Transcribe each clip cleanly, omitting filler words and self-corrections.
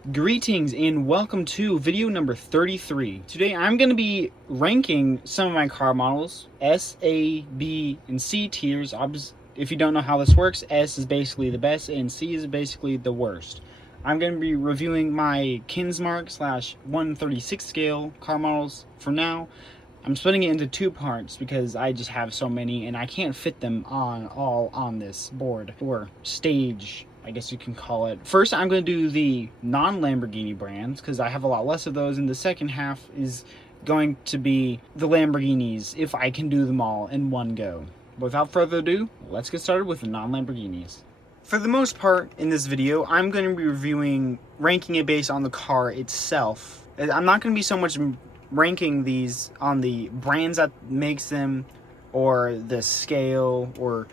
Greetings and welcome to video number 33. Today I'm going to be ranking some of my car models, S, A, B, and C tiers. If you don't know how this works, S is basically the best and C is basically the worst. I'm going to be reviewing my Kinsmark / 136 scale car models for now. I'm splitting it into two parts because I just have so many and I can't fit them all on this board or stage, I guess you can call it. First, I'm going to do the non-Lamborghini brands because I have a lot less of those, and the second half is going to be the Lamborghinis if I can do them all in one go. But without further ado, let's get started with the non-Lamborghinis. For the most part in this video, I'm going to be ranking it based on the car itself. I'm not going to be so much ranking these on the brands that makes them or the scale or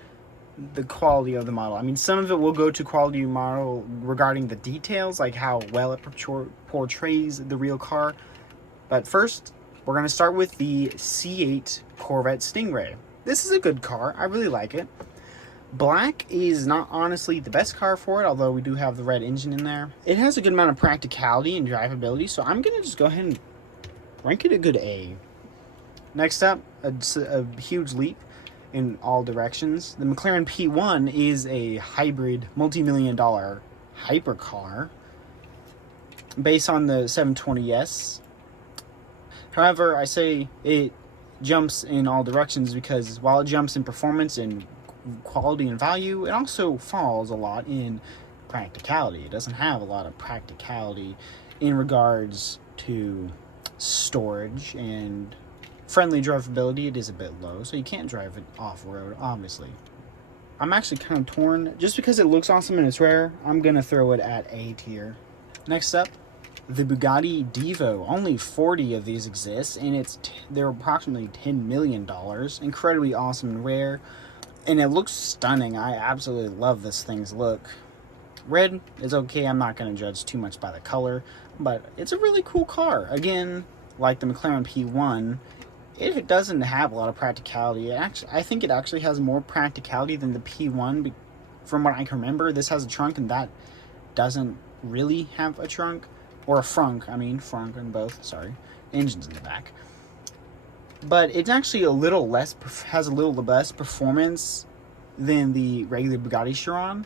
the quality of the model. I mean, some of it will go to quality model regarding the details, like how well it portrays the real car. But first, we're going to start with the C8 Corvette Stingray. This is a good car. I really like it. Black is not honestly the best car for it, although we do have the red engine in there. It has a good amount of practicality and drivability, so I'm going to just go ahead and rank it a good A. Next up, a huge leap in all directions. The McLaren P1 is a hybrid multi-million-dollar hypercar based on the 720S. However, I say it jumps in all directions because while it jumps in performance and quality and value, it also falls a lot in practicality. It doesn't have a lot of practicality in regards to storage and friendly drivability. It is a bit low, so you can't drive it off-road, obviously. I'm actually kind of torn. Just because it looks awesome and it's rare, I'm going to throw it at A tier. Next up, the Bugatti Divo. Only 40 of these exist, and they're approximately $10 million. Incredibly awesome and rare, and it looks stunning. I absolutely love this thing's look. Red is okay. I'm not going to judge too much by the color, but it's a really cool car. Again, like the McLaren P1, it doesn't have a lot of practicality. I think it actually has more practicality than the P1. From what I can remember, this has a trunk, and that doesn't really have a trunk. Or a frunk, frunk in both, sorry. Engine's in the back. But it's actually has a little less performance than the regular Bugatti Chiron.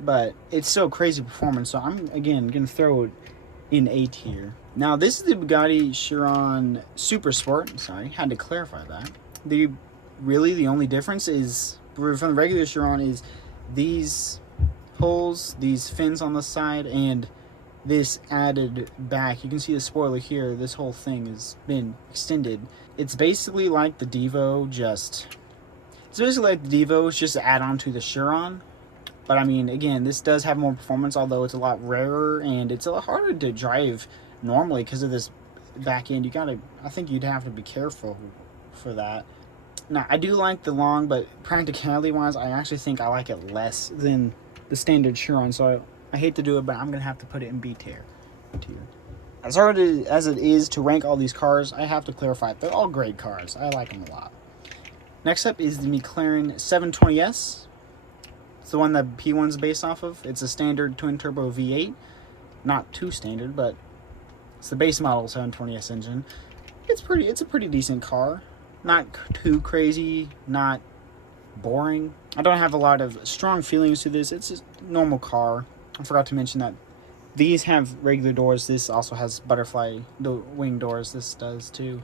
But it's still crazy performance, so I'm, again, going to throw it in A tier. Now, this is the Bugatti Chiron Super Sport. Sorry, had to clarify that. The only difference is, from the regular Chiron, is these holes, these fins on the side, and this added back. You can see the spoiler here. This whole thing has been extended. It's basically like the Divo, just an add-on to the Chiron. But I mean, again, this does have more performance, although it's a lot rarer and it's a lot harder to drive normally because of this back end. I think you'd have to be careful for that. Now, I do like the long, but practicality-wise, I actually think I like it less than the standard Chiron. So I hate to do it, but I'm going to have to put it in B tier. As hard as it is to rank all these cars, I have to clarify they're all great cars. I like them a lot. Next up is the McLaren 720S. It's the one that P1's based off of. It's a standard twin-turbo V8. Not too standard, but it's the base model 720S engine. It's a pretty decent car. Not too crazy, not boring. I don't have a lot of strong feelings to this. It's a normal car. I forgot to mention that these have regular doors. This also has butterfly wing doors. This does too.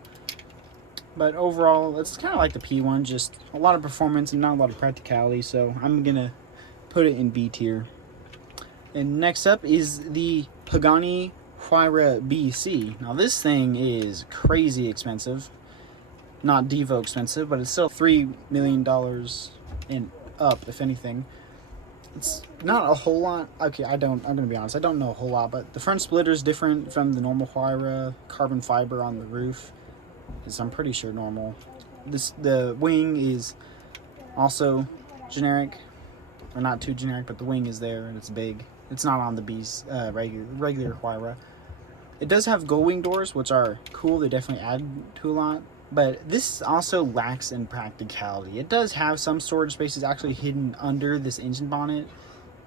But overall, it's kind of like the P1, just a lot of performance and not a lot of practicality, so I'm going to put it in B tier. And next up is the Pagani Huayra BC. Now this thing is crazy expensive. Not Divo expensive, but it's still $3 million and up, if anything. It's not a whole lot. Okay, I'm going to be honest, I don't know a whole lot, but the front splitter is different from the normal Huayra. Carbon fiber on the roof is, I'm pretty sure, normal. The wing is also generic, or not too generic, but the wing is there and it's big. It's not on the B's regular Huayra. It does have gull wing doors, which are cool. They definitely add to a lot. But this also lacks in practicality. It does have some storage spaces actually hidden under this engine bonnet.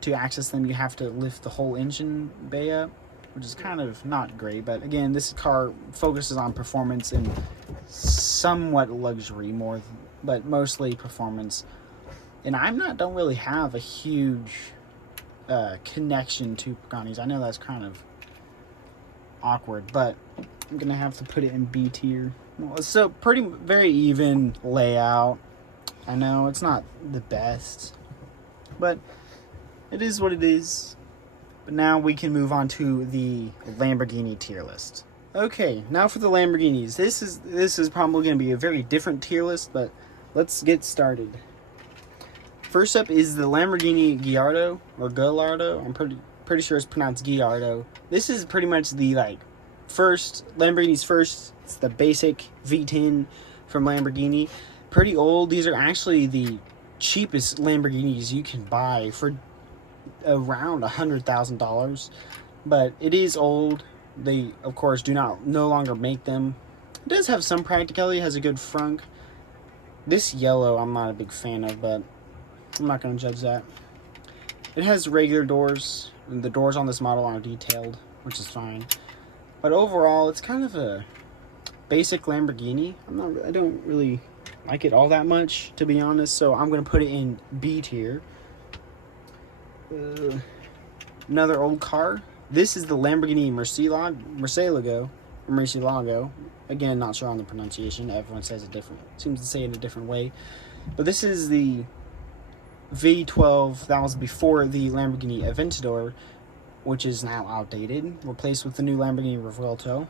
To access them, you have to lift the whole engine bay up. which is kind of not great. But again, this car focuses on performance and somewhat luxury more, but mostly performance. And don't really have a huge connection to Pagani's. I know that's kind of awkward, but I'm gonna have to put it in B tier. Well, so very even layout. I know it's not the best, but it is what it is. But now we can move on to the Lamborghini tier list. Okay, now for the Lamborghinis. This is probably going to be a very different tier list, but let's get started. First up is the Lamborghini Gallardo, or Gallardo. I'm pretty sure it's pronounced Gallardo. This is pretty much the Lamborghini's first. It's the basic V10 from Lamborghini. Pretty old. These are actually the cheapest Lamborghinis you can buy for around $100,000, but it is old. They of course no longer make them. It does have some practicality. It has a good frunk. This yellow I'm not a big fan of, but I'm not going to judge that. It has regular doors, and the doors on this model aren't detailed, which is fine. But overall, it's kind of a basic Lamborghini. I don't really like it all that much, to be honest, so I'm going to put it in B tier. Another old car. This is the Lamborghini Murcielago. Again, not sure on the pronunciation. Everyone says it different. Seems to say it a different way. But this is the V12 that was before the Lamborghini Aventador, which is now outdated, replaced with the new Lamborghini Revuelto.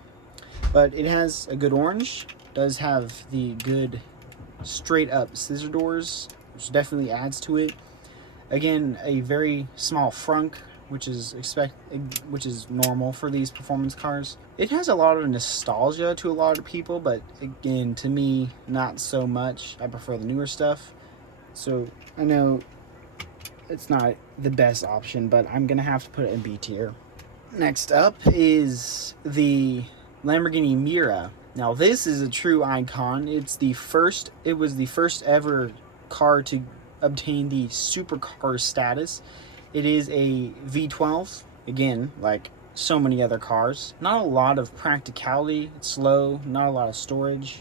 But it has a good orange. Does have the good straight up scissor doors, which definitely adds to it. Again, a very small frunk, which is normal for these performance cars. It has a lot of nostalgia to a lot of people, but again, to me, not so much. I prefer the newer stuff. So I know it's not the best option, but I'm gonna have to put it in B tier. Next up is the Lamborghini Miura. Now this is a true icon. It was the first ever car to obtain the supercar status. It is a V12, again, like so many other cars. Not a lot of practicality. It's slow, not a lot of storage.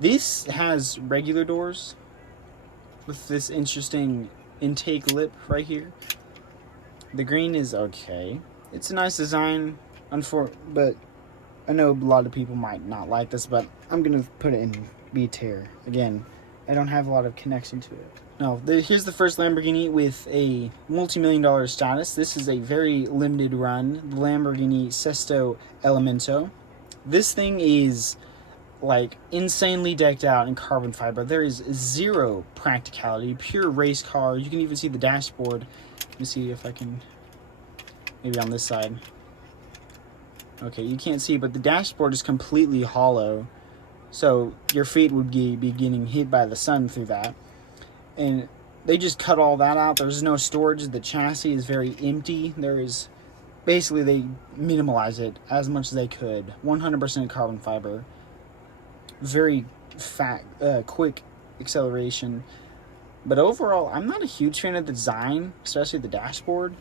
This has regular doors with this interesting intake lip right here. The green is okay. It's a nice design, but I know a lot of people might not like this, but I'm gonna put it in B tier. Again, I don't have a lot of connection to it. Now, here's the first Lamborghini with a multi-million-dollar status. This is a very limited run, the Lamborghini Sesto Elemento. This thing is like insanely decked out in carbon fiber. There is zero practicality, pure race car. You can even see the dashboard. Let me see if I can, maybe on this side. Okay, you can't see, but the dashboard is completely hollow. So your feet would be getting hit by the sun through that. And they just cut all that out. There's no storage. The chassis is very empty. Basically they minimalize it as much as they could. 100% carbon fiber. Very quick acceleration. But overall, I'm not a huge fan of the design, especially the dashboard.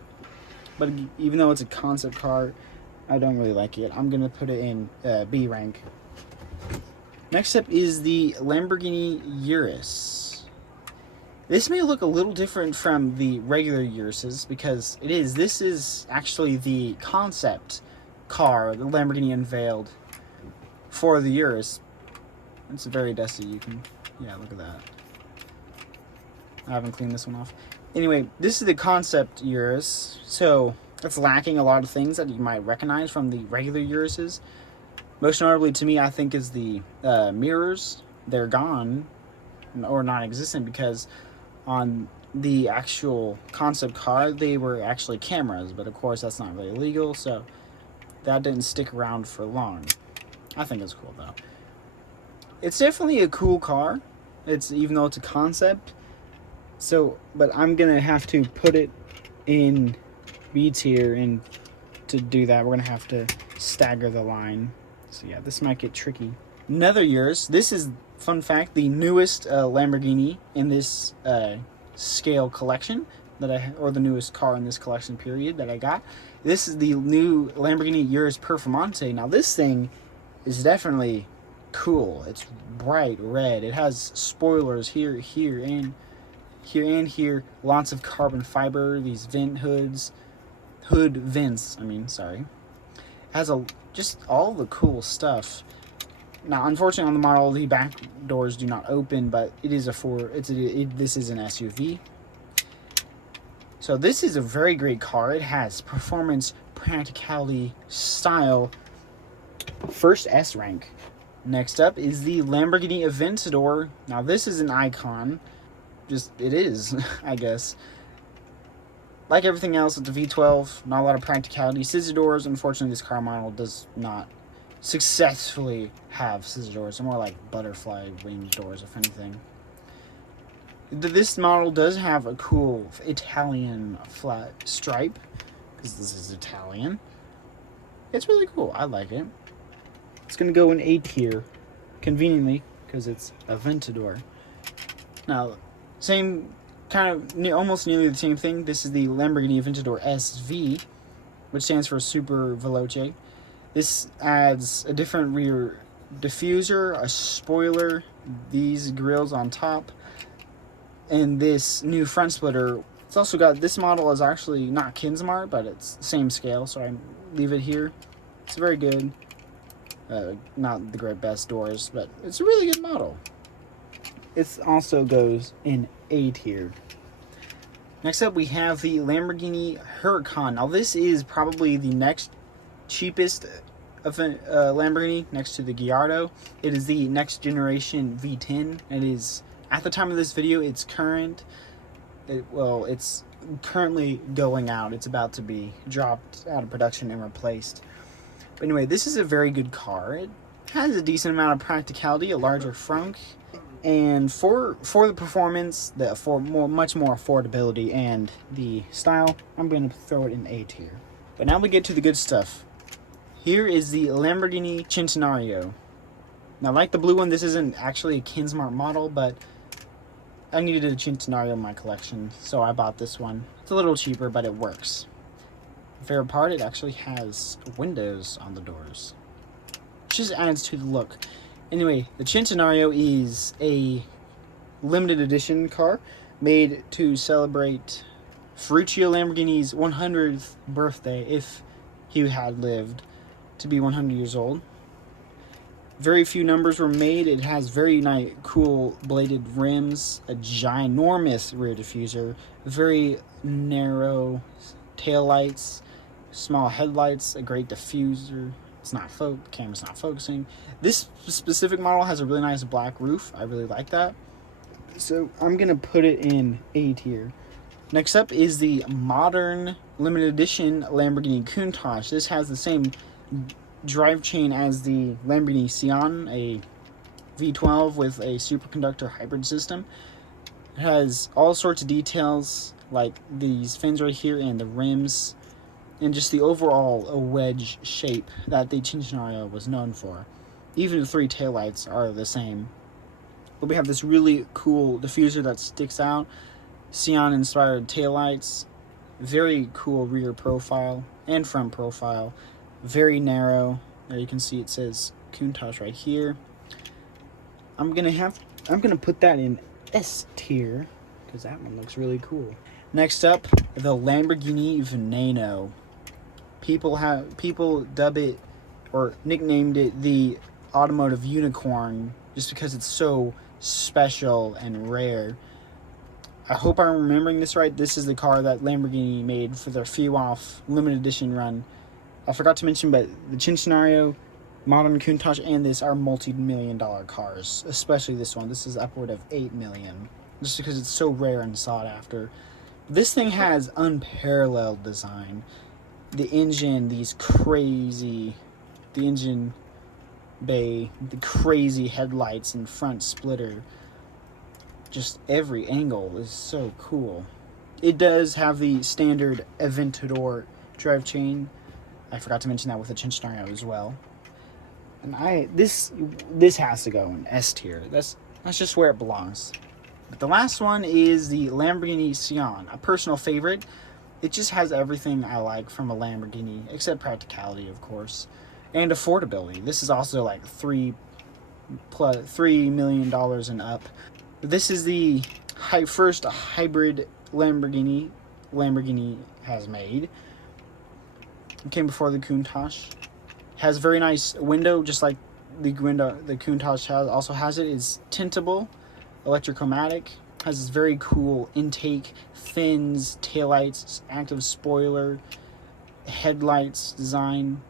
But even though it's a concept car, I don't really like it. I'm going to put it in B rank. Next up is the Lamborghini Urus. This may look a little different from the regular Uruses because this is actually the concept car the Lamborghini unveiled for the Urus. It's very dusty. Look at that. I haven't cleaned this one off. Anyway, this is the concept Urus, so it's lacking a lot of things that you might recognize from the regular Uruses. Most notably to me, I think, is the mirrors. They're gone or non-existent because on the actual concept car, they were actually cameras, but of course that's not really legal, so that didn't stick around for long. I think it's cool though. It's definitely a cool car. Even though it's a concept. So, but I'm gonna have to put it in B tier, and to do that, we're gonna have to stagger the line. So yeah, this might get tricky. Another Urus. This is, fun fact, the newest Lamborghini in this scale collection. or the newest car in this collection period that I got. This is the new Lamborghini Urus Performante. Now this thing is definitely cool. It's bright red. It has spoilers here, and here. Lots of carbon fiber. These hood vents. Sorry. It has just all the cool stuff. Now, unfortunately, on the model, the back doors do not open, but it is this is an SUV. So this is a very great car. It has performance, practicality, style. First S rank. Next up is the Lamborghini Aventador. Now this is an icon. It is, I guess. Like everything else with the V12, not a lot of practicality. Scissor doors. Unfortunately, this car model does not successfully have scissor doors. They're more like butterfly wing doors, if anything. This model does have a cool Italian flat stripe, because this is Italian. It's really cool. I like it. It's going to go in A tier, conveniently, because it's Aventador. Now, same kind of, almost nearly the same thing. This is the Lamborghini Aventador SV, which stands for Super Veloce. This adds a different rear diffuser, a spoiler, these grills on top, and this new front splitter. It's also got, this model is actually not Kinsmart, but it's the same scale, so I leave it here. It's very good. Not the great best doors, but it's a really good model. It also goes in A tier. Next up, we have the Lamborghini Huracan. Now, this is probably the next cheapest Lamborghini, next to the Gallardo. It is the next generation V10. It is, at the time of this video, it's currently going out. It's about to be dropped out of production and replaced. But anyway, this is a very good car. It has a decent amount of practicality, a larger frunk, and for the performance, much more affordability, and the style, I'm going to throw it in A tier. But now we get to the good stuff. Here is the Lamborghini Centenario. Now, like the blue one, this isn't actually a Kinsmart model, but I needed a Centenario in my collection, so I bought this one. It's a little cheaper, but it works. Favorite part, it actually has windows on the doors, which just adds to the look. Anyway, the Centenario is a limited edition car made to celebrate Ferruccio Lamborghini's 100th birthday, if he had lived to be 100 years old. Very few numbers were made. It has very nice, cool bladed rims, a ginormous rear diffuser, very narrow taillights, small headlights, a great diffuser. The camera's not focusing. This specific model has a really nice black roof. I really like that. So I'm going to put it in A tier. Next up is the modern limited edition Lamborghini Countach. This has the same drive chain as the Lamborghini Sian, a V12 with a superconductor hybrid system. It has all sorts of details, like these fins right here and the rims, and just the overall wedge shape that the Centenario was known for. Even the three taillights are the same. But we have this really cool diffuser that sticks out, Sian-inspired taillights, very cool rear profile and front profile, very narrow. There you can see it says Countach right here. I'm gonna put that in S tier because that one looks really cool. Next up, the Lamborghini Veneno. People dub it or nicknamed it the automotive unicorn just because it's so special and rare. I hope I'm remembering this right. This is the car that Lamborghini made for their FIWAF limited edition run. I forgot to mention, but the Centenario, modern Countach, and this are multi-million-dollar cars, especially this one. This is upward of $8 million, just because it's so rare and sought after. This thing has unparalleled design. The engine, the engine bay, the crazy headlights and front splitter, just every angle is so cool. It does have the standard Aventador drivetrain. I forgot to mention that with the Centenario as well. And this has to go in S tier. That's just where it belongs. But the last one is the Lamborghini Sian, a personal favorite. It just has everything I like from a Lamborghini, except practicality, of course, and affordability. This is also like $3 million and up. This is the first hybrid Lamborghini has made. It came before the Countach. Has a very nice window, just like the window the Countach also has. It is tintable, electrochromatic. Has this very cool intake, fins, taillights, active spoiler, headlights design.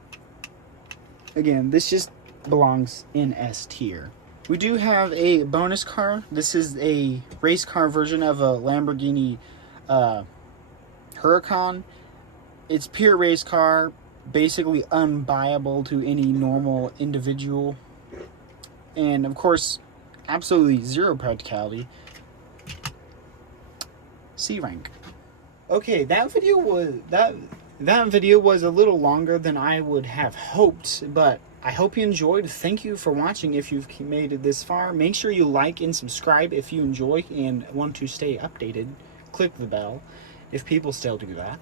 Again, this just belongs in S tier. We do have a bonus car. This is a race car version of a Lamborghini Huracan. It's pure race car, basically unbuyable to any normal individual, and of course, absolutely zero practicality. C rank. Okay, that video was a little longer than I would have hoped, but I hope you enjoyed. Thank you for watching. If you've made it this far, make sure you like and subscribe if you enjoy and want to stay updated. Click the bell if people still do that.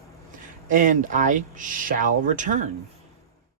And I shall return.